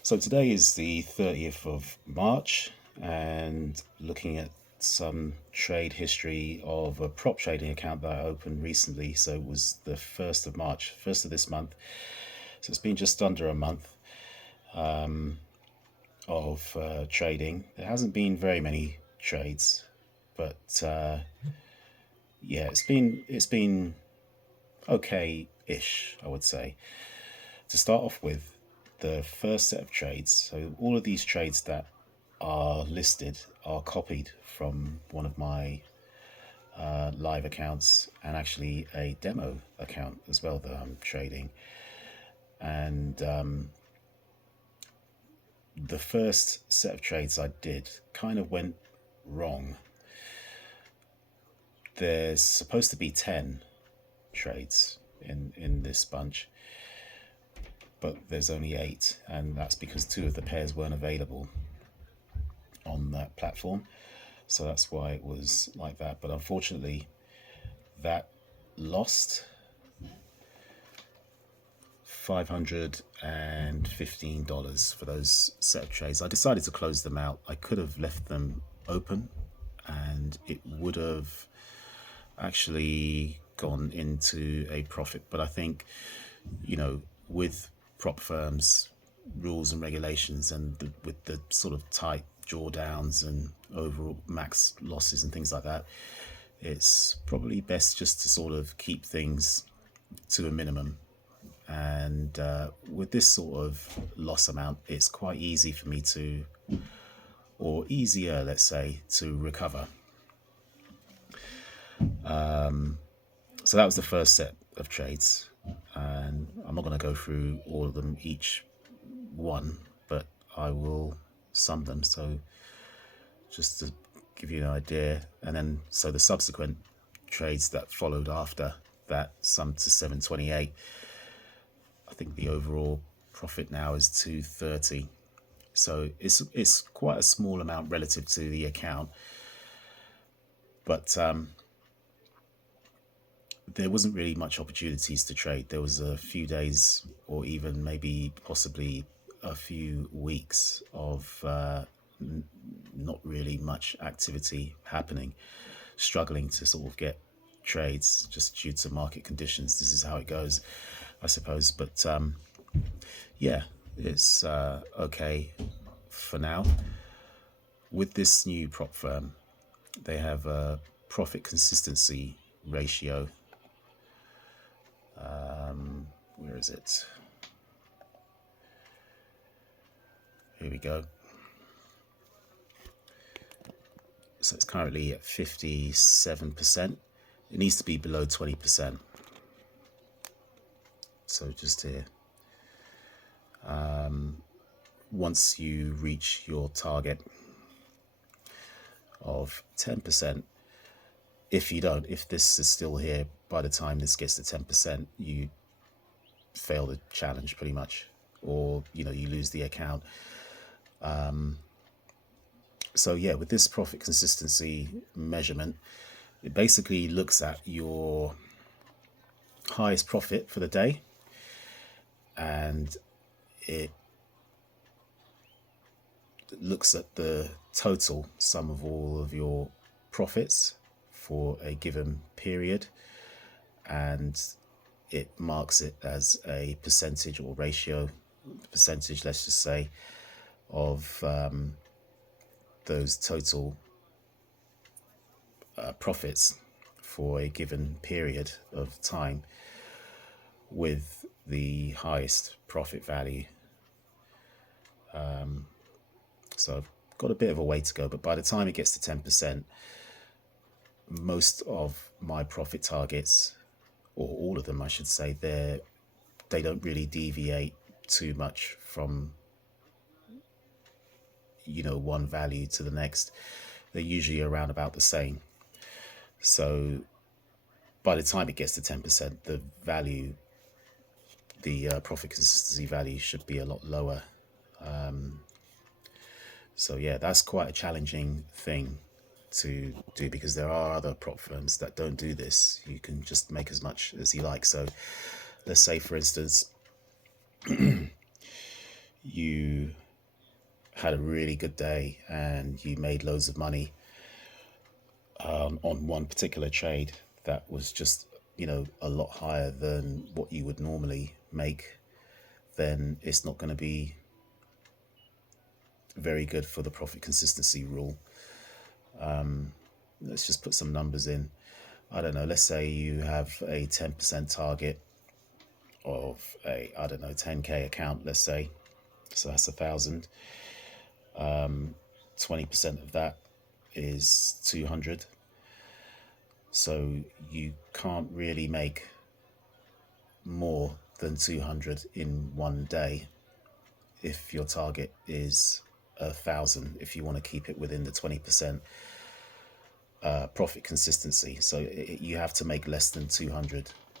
So today is the 30th of March, and looking at some trade history of a prop trading account that I opened recently. So it was the 1st of March, 1st of this month. So it's been just under a month of trading. There hasn't been very many trades, but yeah, it's been okay-ish, I would say. To start off with, the first set of trades. So all of these trades that are listed are copied from one of my live accounts, and actually a demo account as well that I'm trading. And the first set of trades I did kind of went wrong. There's supposed to be 10 trades in this bunch, but there's only 8, and that's because 2 of the pairs weren't available on that platform. So that's why it was like that. But unfortunately, that lost $515 for those set of trades. I decided to close them out. I could have left them open and it would have actually gone into a profit. But I think, with prop firms, rules and regulations, and with the sort of tight drawdowns and overall max losses and things like that, it's probably best just to sort of keep things to a minimum. And with this sort of loss amount, it's quite easy for me to, or easier, let's say, to recover. So that was the first set of trades, and I'm not going to go through all of them each one, but I will sum them. So just to give you an idea, and then so the subsequent trades that followed after that summed to 728. I think the overall profit now is 230. So it's quite a small amount relative to the account, but there wasn't really much opportunities to trade. There was a few days, or even maybe possibly a few weeks of not really much activity happening, struggling to sort of get trades just due to market conditions. This is how it goes, I suppose. But yeah, it's okay for now. With this new prop firm, they have a profit consistency ratio. Where is it? Here we go. So it's currently at 57%. It needs to be below 20%. So just here. Once you reach your target of 10%, if this is still here by the time this gets to 10%, you fail the challenge pretty much, or you lose the account. So yeah, with this profit consistency measurement, it basically looks at your highest profit for the day, and it looks at the total sum of all of your profits for a given period, and it marks it as a percentage or ratio, percentage, let's just say, of those total profits for a given period of time, with the highest profit value. So I've got a bit of a way to go, but by the time it gets to 10%, most of my profit targets, or all of them I should say, they don't really deviate too much from one value to the next. They're usually around about the same. So by the time it gets to 10%, the value, the profit consistency value, should be a lot lower. So yeah, that's quite a challenging thing to do, because there are other prop firms that don't do this. You can just make as much as you like. So let's say, for instance, you had a really good day and you made loads of money on one particular trade that was just, a lot higher than what you would normally make, then it's not going to be very good for the profit consistency rule. Let's just put some numbers in. I don't know, let's say you have a 10% target of a, I don't know, 10K account, let's say. So that's 1,000. 20% of that is 200. So you can't really make more than 200 in one day if your target is 1,000, if you want to keep it within the 20% profit consistency. So you have to make less than 200